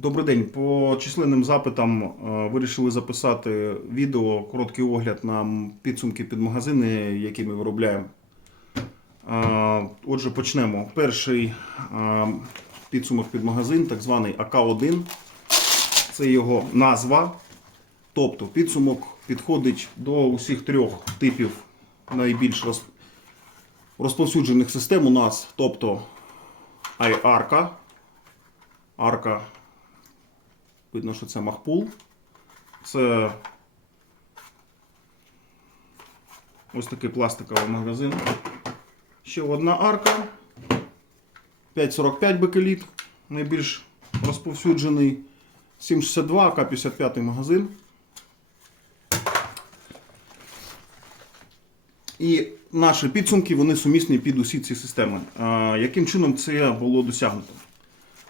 Добрий день. По численним запитам е, вирішили записати відео, короткий огляд на підсумки під магазини, які ми виробляємо. Е, Отже, почнемо. Перший е, підсумок під магазин, так званий АК-1. Це його назва. Тобто підсумок підходить до усіх трьох типів найбільш розповсюджених систем у нас. Тобто арка. Арка Видно, що це Махпул. Це ось такий пластиковий магазин. Ще одна арка. 5,45 бекеліт. Найбільш розповсюджений. 7,62 К55 магазин. І наші підсумки вони сумісні під усі ці системи. Яким чином це було досягнуто?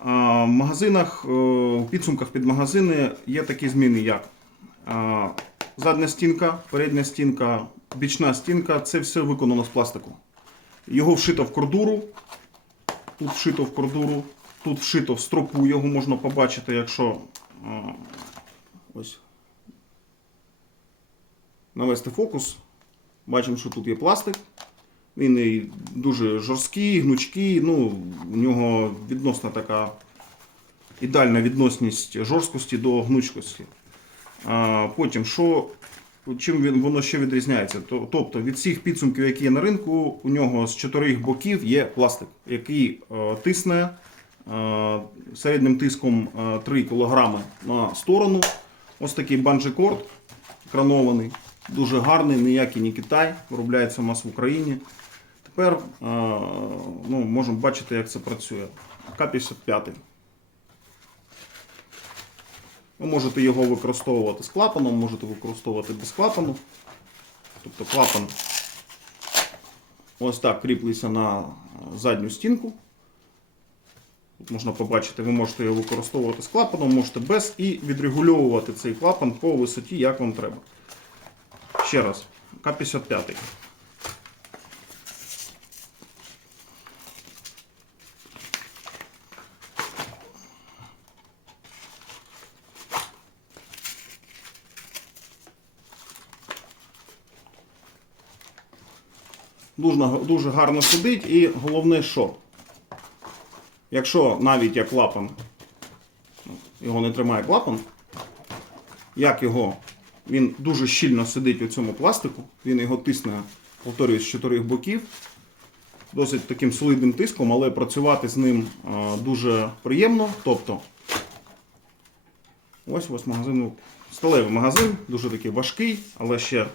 В магазинах, е, у підсумках під магазини є такі зміни, як задня стінка, передня стінка, бічна стінка це все виконано з пластику. Його вшито в кордуру, тут вшито в кордуру, тут вшито в стропу, його можна побачити, якщо ось навести фокус. Бачимо, що тут є пластик. Він і дуже жорсткий, гнучкий, ну, у нього відносна така ідеальна відносність жорсткості до гнучкості. А, потім, що, чим він, воно ще відрізняється? Тобто від всіх підсумків, які є на ринку, у нього з чотирьох боків є пластик, який е, тисне е, середнім тиском е, 3 кг на сторону. Ось такий банджикорд кранований, дуже гарний, ніякий не Китай, виробляється у нас в Україні. Тепер е, ну, можемо бачити, як це працює. К-55. Ви можете його використовувати з клапаном, можете використовувати без клапану. Тобто клапан ось так кріплиться на задню стінку. Тут можна побачити, ви можете його використовувати з клапаном, можете без і відрегульовувати цей клапан по висоті, як вам треба. Ще раз, К-55. Дуже, дуже гарно сидить і головне, що якщо навіть як клапан, його не тримає клапан, як його, він дуже щільно сидить у цьому пластику, він його тисне, повторюю, з чотирьох боків, досить таким солідним тиском, але працювати з ним дуже приємно. Тобто, ось ось магазин, сталевий магазин, дуже такий важкий, але ще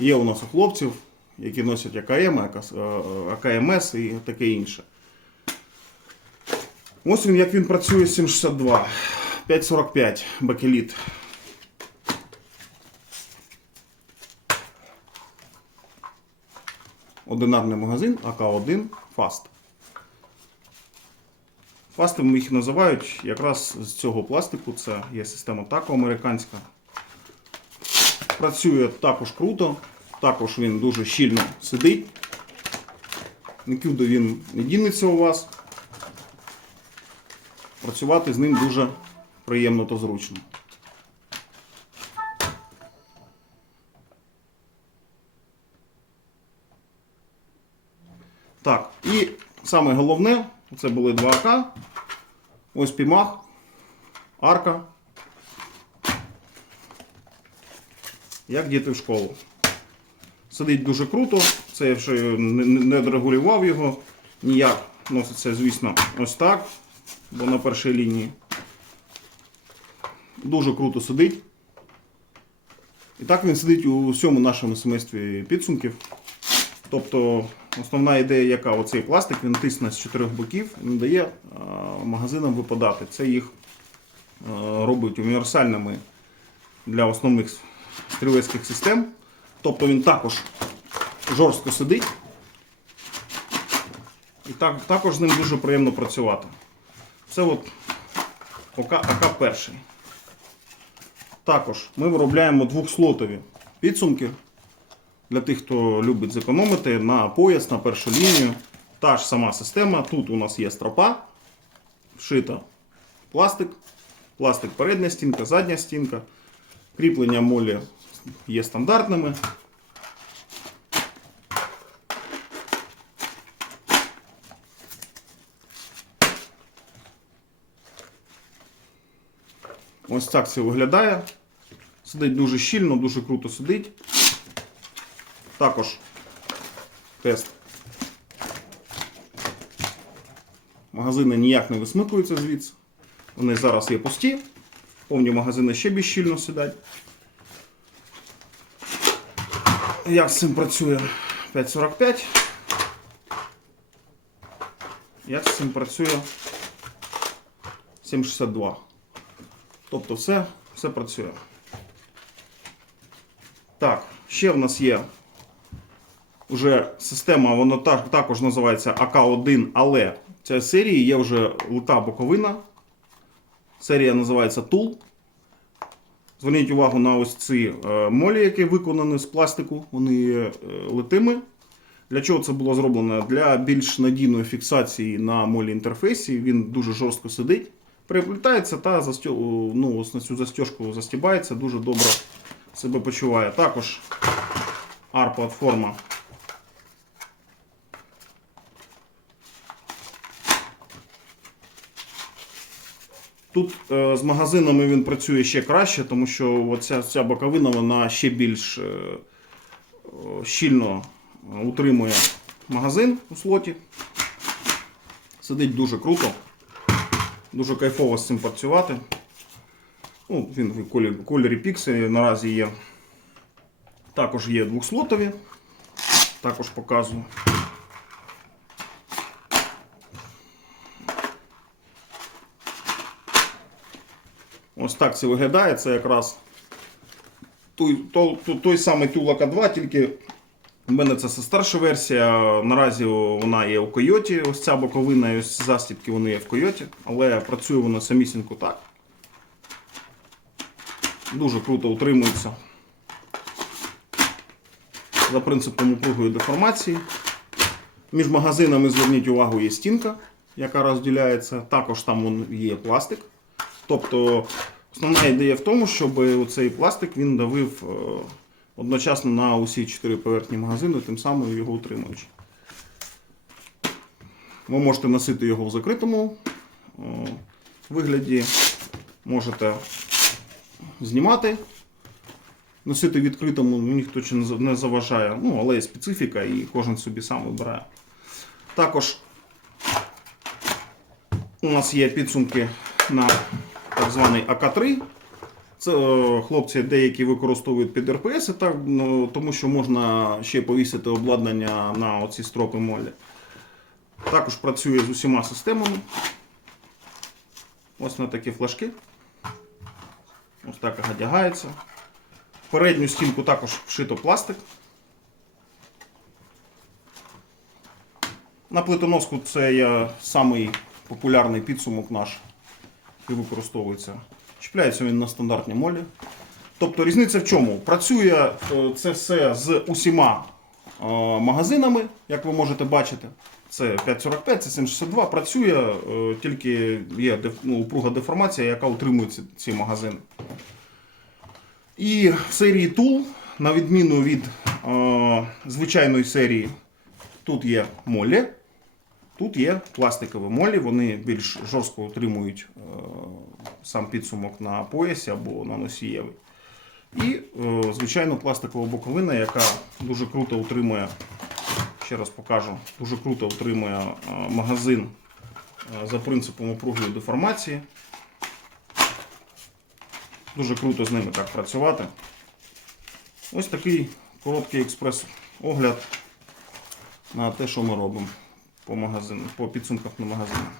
є у нас у хлопців, які носять АКМ, е, АКМС і таке інше. Ось він, як він працює 762, 545 бакеліт. Одинарний магазин АК1 Fast. Фастом їх називають якраз з цього пластику. Це є система тако американська. Працює також круто, також він дуже щільно сидить. Нікуди він не дінеться у вас. Працювати з ним дуже приємно та зручно. Так, і саме головне, це були 2 АК. Ось пімах, арка. Як діти в школу. Сидить дуже круто, це я вже не, дорегулював його ніяк. Носиться, звісно, ось так, бо на першій лінії. Дуже круто сидить. І так він сидить у всьому нашому семействі підсумків. Тобто основна ідея, яка оцей пластик, він тисне з чотирьох боків і не дає магазинам випадати. Це їх робить універсальними для основних стрілецьких систем. Тобто він також жорстко сидить. І так, також з ним дуже приємно працювати. Це от АК, АК перший. Також ми виробляємо двохслотові підсумки. Для тих, хто любить зекономити на пояс, на першу лінію. Та ж сама система. Тут у нас є стропа, вшита пластик. Пластик передня стінка, задня стінка. Кріплення молі є стандартними. Ось так це виглядає. Сидить дуже щільно, дуже круто сидить. Також тест. Магазини ніяк не висмикуються звідси. Вони зараз є пусті. Повні магазини ще більш щільно сидять. Як з цим працює 5.45? Як з цим працює 7.62? Тобто все, все працює. Так, ще в нас є вже система, вона так, також називається АК-1, але в цій серії є вже лита боковина. Серія називається Tool. Зверніть увагу на ось ці е, молі, які виконані з пластику. Вони є е, литими. Для чого це було зроблено? Для більш надійної фіксації на молі інтерфейсі. Він дуже жорстко сидить. Переплітається та застю... ну, ось на цю застіжку застібається, дуже добре себе почуває. Також AR-платформа. Тут е, з магазинами він працює ще краще, тому що оця, ця боковина вона ще більш е, щільно утримує магазин у слоті. Сидить дуже круто. Дуже кайфово з цим працювати. Ну, він в кольорі, кольорі пікселі наразі є. Також є двохслотові. Також показую. Ось так це виглядає. Це якраз той, той, той, самий Тулака 2, тільки в мене це старша версія. Наразі вона є у Койоті. Ось ця боковина і ось застібки вони є в Койоті, але працює вона самісінько так. Дуже круто утримується. За принципом упругої деформації. Між магазинами, зверніть увагу, є стінка, яка розділяється. Також там є пластик. Тобто основна ідея в тому, щоб цей пластик він давив е, одночасно на усі чотири поверхні магазину, тим самим його утримуючи. Ви можете носити його в закритому е, вигляді, можете знімати, носити в відкритому, ну, ніхто чи не заважає, ну, але є специфіка і кожен собі сам вибирає. Також у нас є підсумки на так званий АК-3. Це е, хлопці деякі використовують під РПС, так, ну, тому що можна ще повісити обладнання на оці стропи молі. Також працює з усіма системами. Ось на такі флажки. Ось так одягається. Передню стінку також вшито пластик. На плитоноску це є самий популярний підсумок наш, який використовується. Чіпляється він на стандартні молі. Тобто різниця в чому? Працює е, це все з усіма е, магазинами, як ви можете бачити. Це 545, це 762. Працює, е, тільки є ну, упруга деформація, яка утримує ці, ці магазини. І в серії Tool, на відміну від е, звичайної серії, тут є молі, тут є пластикові молі, вони більш жорстко утримують е, сам підсумок на поясі або на носієві. І, е, звичайно, пластикова боковина, яка дуже круто утримує, ще раз покажу, дуже круто утримує е, магазин за принципом упругої деформації. Дуже круто з ними так працювати. Ось такий короткий експрес-огляд на те, що ми робимо по, магазину, по підсумках на магазинах.